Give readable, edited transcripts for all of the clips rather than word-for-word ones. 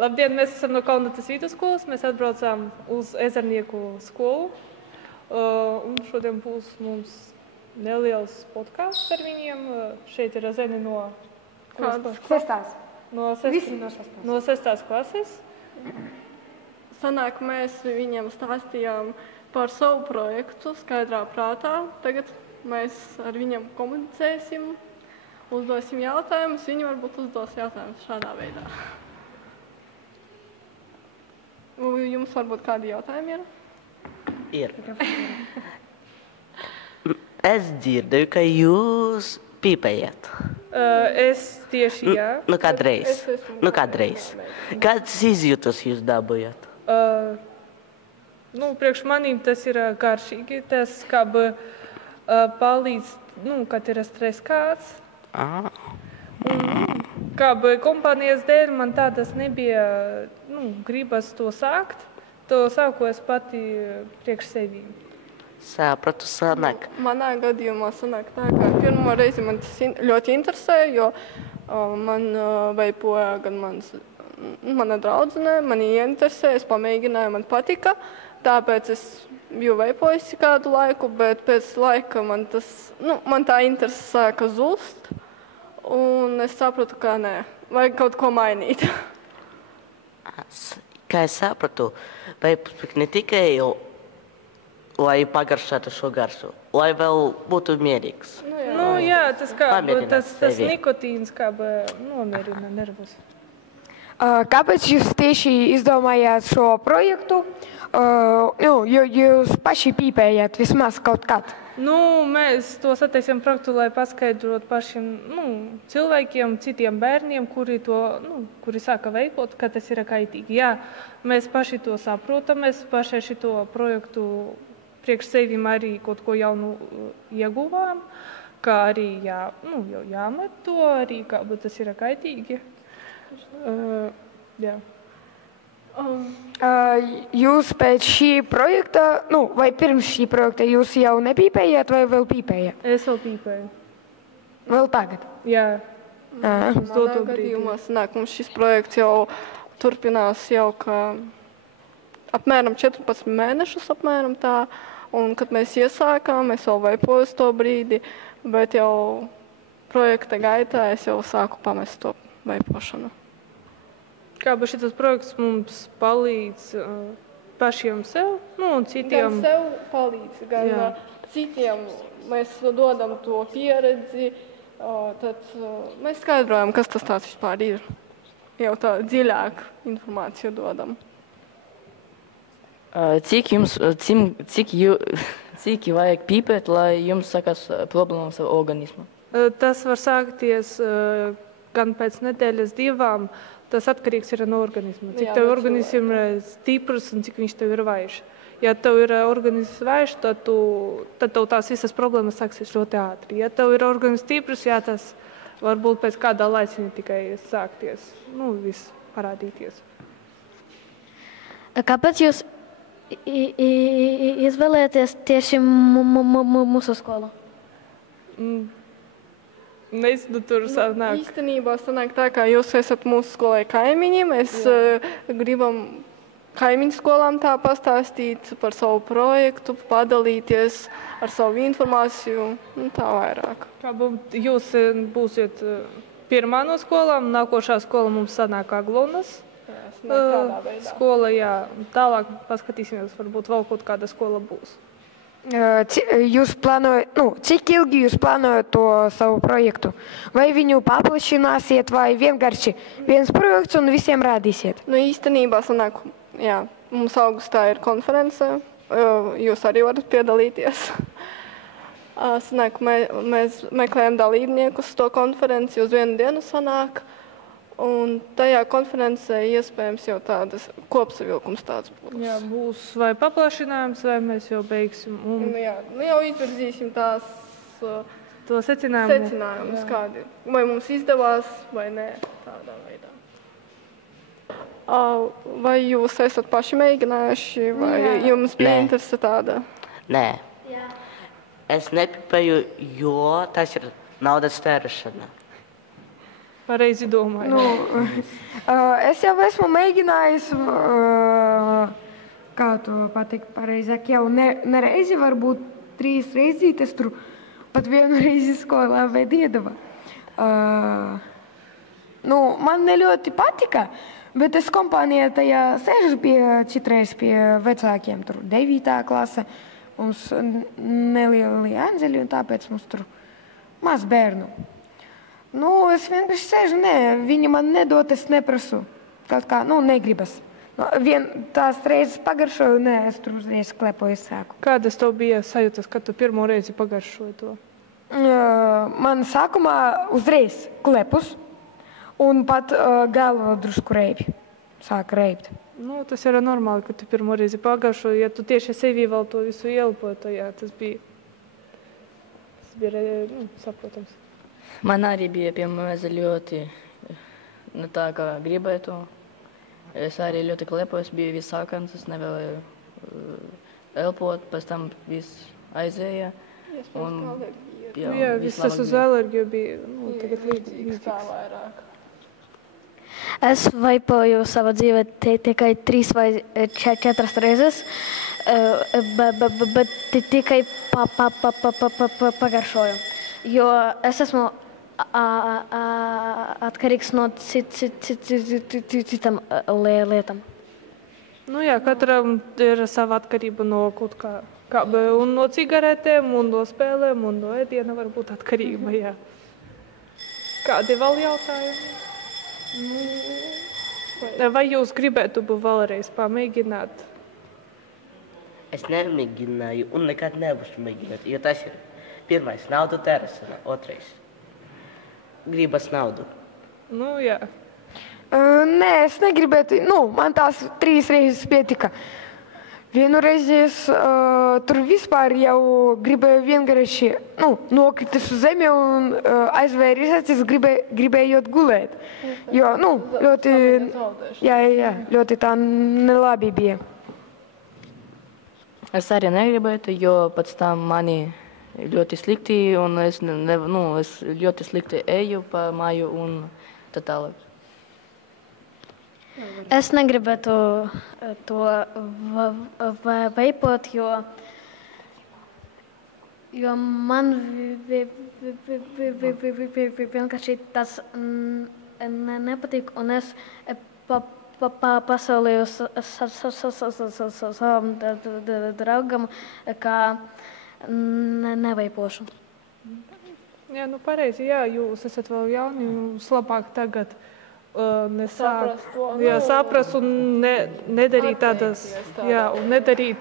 Labdien, mēs esam no Kalnatas vidusskolas. Mēs atbraucām uz Ezernieku skolu. Un šodien būs mums neliels podkāsts ar viņiem. Šeit ir Zeni no... Sestās. No 6. klases. Sanāk, mēs viņiem stāstījām par savu projektu skaidrā prātā. Tagad mēs ar viņiem komunicēsim, uzdosim jautājumus. Viņi varbūt uzdos jautājumus šādā veidā. Jums varbūt kādi jautājumi ir? Ir. Es dzirdēju, ka jūs pīpējat. Es tieši, jā. Kādreiz. Kādas izjūtas jūs dabūjat? Priekš manīm tas ir garšīgi. Tas kā palīdz, kad ir stress kāds. Kā kompānijas dēļ man tādas nebija, gribas to sākt. To sāku es pati priekš sevi. Sapratu, sanāk. Manā gadījumā sanāk tā, ka pirmo reizi man tas ļoti interesē, jo man veipoja gan mana draudzene, mani ieinteresē, es pamēģināju, man patika. Tāpēc es biju veipojusi kādu laiku, bet pēc laika man tā interese sāka zust. Un es sapratu, ka nē, vajag kaut ko mainīt. Kā es sapratu, vai ne tikai, lai pagaršātu šo garšu, lai vēl būtu mierīgs. Jā, tas nikotīns nomierina nervus. Kāpēc jūs tieši izdomājāt šo projektu? Jo jūs paši pīpējat vismaz kaut kad. Mēs to sataisījām projektu, lai paskaidrot pašiem cilvēkiem, citiem bērniem, kuri sāka veipot, ka tas ir kaitīgi. Jā, mēs paši to saprotam, mēs paši šito projektu priekš sevim arī kaut ko jaunu ieguvām, kā arī jau jāmet to, arī kā tas ir kaitīgi. Jā. Jūs pēc šī projekta, vai pirms šī projekta jūs jau nepīpējat vai vēl pīpējat? Es vēl pīpēju. Vēl tagad? Jā. Manā gadījumā sanāk, mums šis projekts jau turpinās jau apmēram 14 mēnešus apmēram tā. Un, kad mēs iesākām, es vēl veipoju uz to brīdi, bet jau projekta gaitā es jau sāku pamest to veipošanu. Kā šis projekts mums palīdz pašiem sev, un citiem? Gan sev palīdz, gan citiem mēs dodam to pieredzi, tad mēs skaidrojam, kas tas tāds vispār ir. Jau tā dziļāk informāciju dodam. Cik vajag pīpēt, lai jums sakās problēmas ar organismu? Tas var sākties gan pēc nedēļas 2. Tas atkarīgs ir no organisma. Cik tev organisms ir stiprs un cik viņš tev ir vājš. Ja tev ir organisms vājš, tad tev tās visas problēmas sāksies ļoti ātri. Ja tev ir organisms stiprs, tas varbūt pēc kādā laiciņa tikai sākties, viss parādīties. Kāpēc jūs izvēlēties tieši mūsu skolu? Tur sanāk. Īstenībā sanāk tā, kā jūs esat mūsu skolai kaimiņi. Mēs gribam kaimiņu skolām tā pastāstīt par savu projektu, padalīties ar savu informāciju un tā vairāk. Jūs būsiet pirmā no skolām, nākošā skola mums sanāk Aglonas skola, jā. Tālāk paskatīsimies, varbūt vēl kaut kāda skola būs. Jūs plānojat, cik ilgi jūs plānojat to savu projektu? Vai viņu paplašināsiet, vai vienkārši viens projekts un visiem rādīsiet? Īstenībā sanāk, mums augustā ir konference, jūs arī varat piedalīties. Sanāk, mēs meklējam dalībniekus to konferenci, uz vienu dienu sanāk. Un tajā konferencē iespējams jau tādas kopsavilkums tāds būs. Jā, būs vai paplašinājums, vai mēs jau beigsim. Jau izvirzīsim tās secinājumus, kādi. Vai mums izdevās, vai nē, tādā veidā. Vai jūs esat paši mēģinājuši, vai jums bija interese tāda? Nē. Es nepipēju, jo tas ir naudas tērēšana. Pareizi domāju. Nu, es jau esmu mēģinājis, kā to pateikt pareizāk, jau ne reizi, varbūt 3 reizītes tur, pat vienu reizi skolā vēl iedava. Man ne ļoti patika, bet es kompānijā tajā sēžu citreiz pie vecākiem, tur 9. klase, mums nelieli āņģeļi, un tāpēc mums tur maz bērnu. Es vienkārši sēžu, viņi man nedod, es neprasu. Kaut kā, negribas. Tās reizes pagaršoju, es tur uzreiz klepoju sāku. Kādas tev bija sajūtas, kad tu pirmo reizi pagaršoji to? Man sākumā uzreiz klepus, un pat galva drusku reibi. Sāka reibt. Tas ir normāli, ka tu pirmo reizi pagaršoji, ja tu tieši sevi vēl to visu ielpoji, tad jā, tas bija saprotams. Man arī bija pirmā reize ļoti tā, kā gribētu. Es arī ļoti klepojos, biju viss sākans, es nevēlēju elpot, pēc tam viss aizēja. Jā, viss tas uz alerģiju bija tagad līdzīgs. Es veipoju savā dzīvē tikai 3 vai 4 reizes, bet tikai pagaršoju. Jo es esmu atkarīgs no citām lietām. Jā, katram ir sava atkarība no kaut kā. Un no cigaretēm, un no spēlēm, un no ēdiena var būt atkarība, jā. Kādi vēl jautājumi? Vai jūs gribētu vēlreiz pamēģināt? Es nemēģināju un nekad nebūšu mēģināt, jo tas ir pirmais naudu tērēšana, otrais gribas naudu. Jā. Nē, es negribētu, man tās 3 reizes pietika. Vienu reizi es tur vispār jau gribēju vienkārši nokritis uz zemi un aizvēris acis, gribējot gulēt. Jo, ļoti tā nelabi bija. Es arī negribētu, jo pēc tam mani ļoti slikti, un es ļoti slikti eju pa māju un tā tālāk. Es negribētu to veipot, jo man vienkārši tas nepatīk, un es pasaulēju savam draugam, kā neveipošu. Jā, pareizi, jā, jūs esat vēl jauni, jums labāk tagad saprast un nedarīt tādas, un nedarīt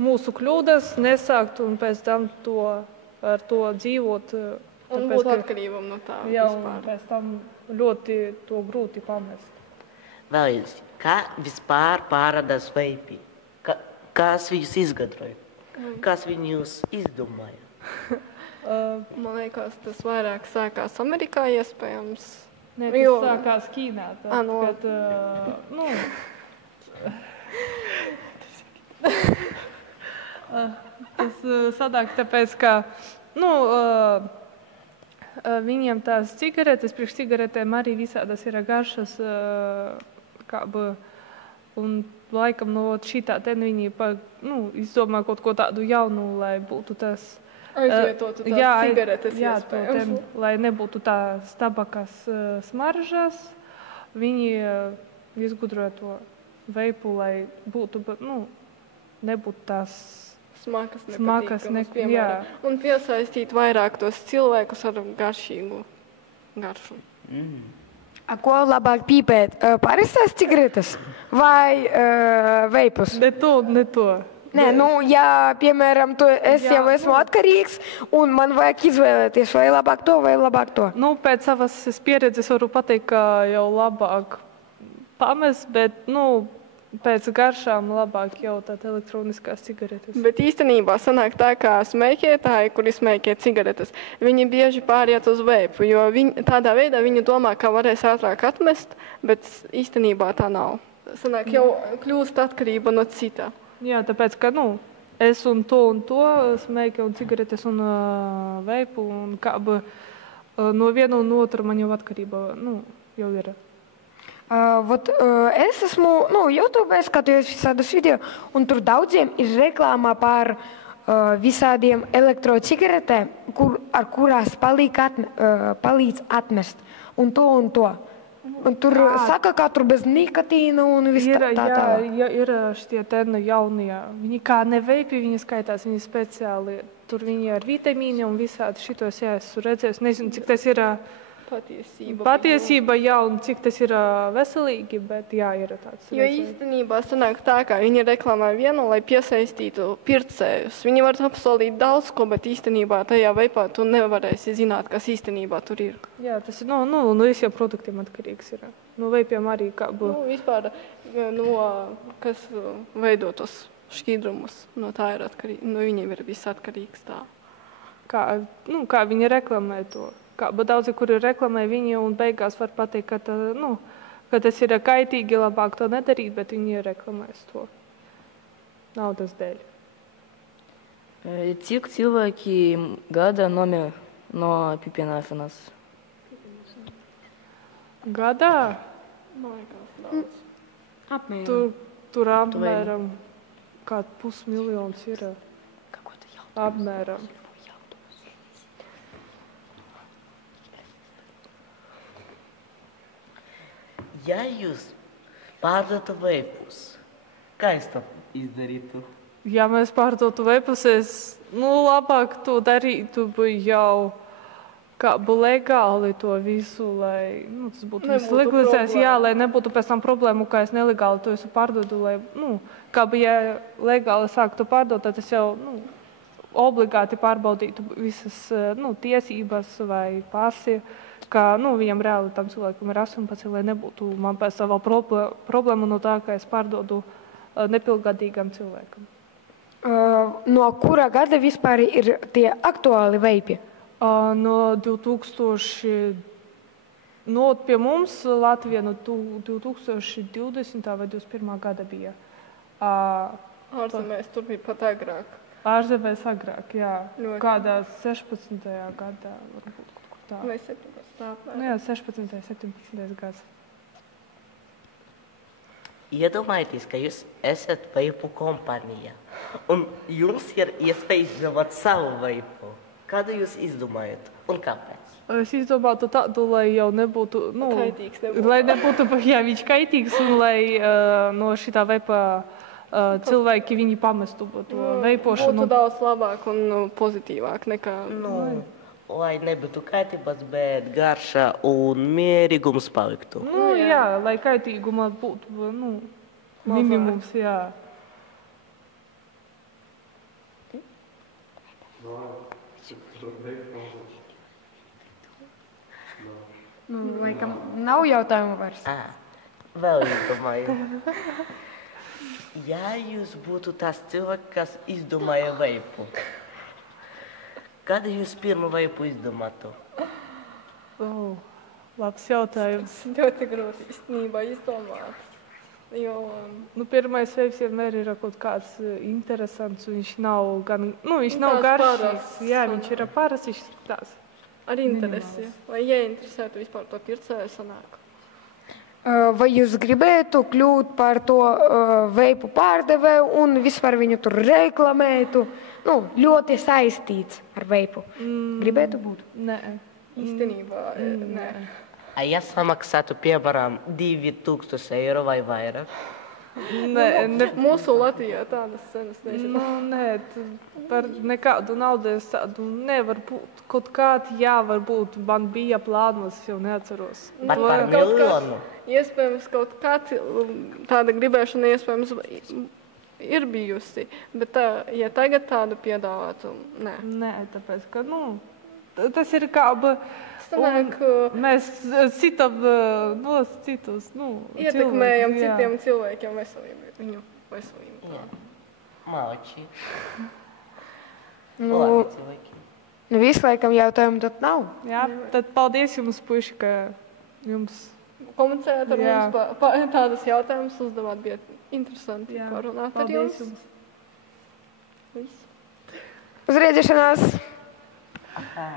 mūsu kļūdas, nesākt un pēc tam ar to dzīvot. Un būt atkarībam no tā. Jā, un pēc tam ļoti to grūti pamest. Vēl viens, kā vispār parādās veipi? Kas viņus izgudroja? Kas viņus izdomāja? Man liekas, tas vairāk sākās Amerikā iespējams. Nē, tas sākās Ķīnā. Tas sadāk tāpēc, ka viņiem tās cigaretes, priekš cigaretēm arī visādas ir garšas, un laikam no šitā ten viņi izdomā kaut ko tādu jaunu, lai būtu tas aizvietotu tās cigaretes iespējams. Lai nebūtu tās tabakas smaržas, viņi izgudroja to veipu, lai būtu, nebūtu tās smakas, un piesaistīt vairāk tos cilvēkus ar garšīgu garšu. Ko labāk pīpēt? Parastās cigaretes vai veipus? Ne to. Nē, ja, piemēram, es jau esmu atkarīgs, un man vajag izvēlēties, vai labāk to. Pēc savas pieredzes varu pateikt, ka jau labāk pamest, bet, pēc garšām labāk jau tāda elektroniskās cigaretes. Bet īstenībā sanāk tā, kā smēķētāji, kuri smēķē cigaretes, viņi bieži pāriet uz veipu, jo tādā veidā viņi domā, ka varēs ātrāk atmest, bet īstenībā tā nav. Sanāk jau kļūst atkarība no cita. Jā, tāpēc, ka, es un to smēķu un cigaretes un veipu, un no viena un otra man jau atkarība, jau ir. Es esmu, YouTube skatījos visādus video, un tur daudziem ir reklāmā par visādiem elektrocigaretēm, ar kurās palīdz atmest un to. Un tur saka, ka tur bez nikotīna un viss tā. Jā, ir šitie jaunie. Viņi kā ne veipi, viņi skaitās, viņi speciāli. Tur viņi ar vitamīni un visādi šitos, jā, esmu redzējis. Nezinu, cik tas ir patiesība, jā, un cik tas ir veselīgi, bet jā, ir tāds. Jo īstenībā sanāk tā, ka viņi reklamē vienu, lai piesaistītu pircējus. Viņi var apsolīt daudz ko, bet īstenībā tajā veipā tu nevarēsi zināt, kas īstenībā tur ir. Jā, tas ir, no visiem produktiem atkarīgs ir. No veipiem arī kā būtu. Vispār, kas veido tos šķidrumus, no tā ir atkarīgi, no viņiem ir viss atkarīgs tā. Kā viņi reklamē to. Bet daudzi, kuri reklamē viņi un beigās var pateikt, ka tas ir kaitīgi, labāk to nedarīt, bet viņi reklamēs to naudas dēļ. Cik cilvēki gada nomira no pipināšanas? Gadā? Man liekas, daudz. Apmēram. Tur apmēram kāds 500 000 ir. Apmēram. Ja jūs pārdotu veipus, kā es to izdarītu? Ja mēs pārdotu veipus, labāk to darītu jau kā legāli to visu, lai tas būtu viss legalizēts, jā, lai nebūtu pēc tam problēmu, kā es nelegāli to visu pārdodu, lai, ja legāli sāktu pārdot, tad es jau, obligāti pārbaudītu visas, tiesības vai pasi, ka, viņam reāli tam cilvēkam ir 18, lai nebūtu man pēc tam vēl problēma no tā, ka es pārdodu nepilngadīgam cilvēkam. No kura gada vispār ir tie aktuāli veipi? No 2000, pie mums Latvijā no 2020. vai 2021. gada bija. Ārzemēs tur bija pat agrāk. Ārzemēs agrāk, jā. Ļoti. Kādā 16. gadā varbūt kaut kur tā. Vai 17. Jā, 16. 17. gads. Iedomājieties, ka jūs esat veipu kompānija un jums ir iespēja izdomāt savu veipu. Kādu jūs izdomājat un kāpēc? Es izdomātu tādu, lai jau nebūtu, Kaitīgs nebūtu. Lai nebūtu, jā, viņš kaitīgs un lai no šitā veipa cilvēki viņi pamestu to veipošanu. Būtu daudz labāk un pozitīvāk nekā... Lai nebūtu kaitības, bet garša un mierīgums paliktu. Jā, lai kaitīguma būtu, minimums, jā. Laikam nav jautājumu vairs. Vēl izdomāju. Ja jūs būtu tas cilvēks, kas izdomāja veipu, kādu jūs pirmo veipu izdomātu? Labs jautājums. Ļoti grūti īstenībā izdomāt. Jo... Pirmais veips vienmēr ir kaut kāds interesants, un viņš nav gan, viņš nav garšīgs. Jā, viņš ir parasts, viņš tās. Ar interesi, lai ieinteresētu vispār to pircēju sanāk. Vai jūs gribētu kļūt par to veipu pārdevēju un vispār viņu tur reklamētu? Ļoti saistīts ar veipu. Gribētu būt? Nē. Īstenībā, nē. Ja samaksātu, piemēram, 2000 eiro vai vairāk? Mūsu Latvijā tādas cenas nezinu. Nē, par nekādu naudu es tādu nevar būt. Kaut kādi, jā, varbūt man bija plānos, es jau neatceros. Par miljonu? Iespējams, kaut kāda tāda gribēšana iespējams ir bijusi, bet ja tagad tādu piedāvātu, nē. Nē, tāpēc, ka, tas ir kā... Mēs citam citus, ietekmējam citiem cilvēkiem veselību, viņu veselību. Malči. Labi cilvēki. Visu laikam jautājumu tad nav. Jā, tad paldies jums, puiši, ka jums... Komunicējāt ar mums, tādas jautājumus uzdevāt, bija interesanti parunāt ar jums. Uz redzēšanās! Aha.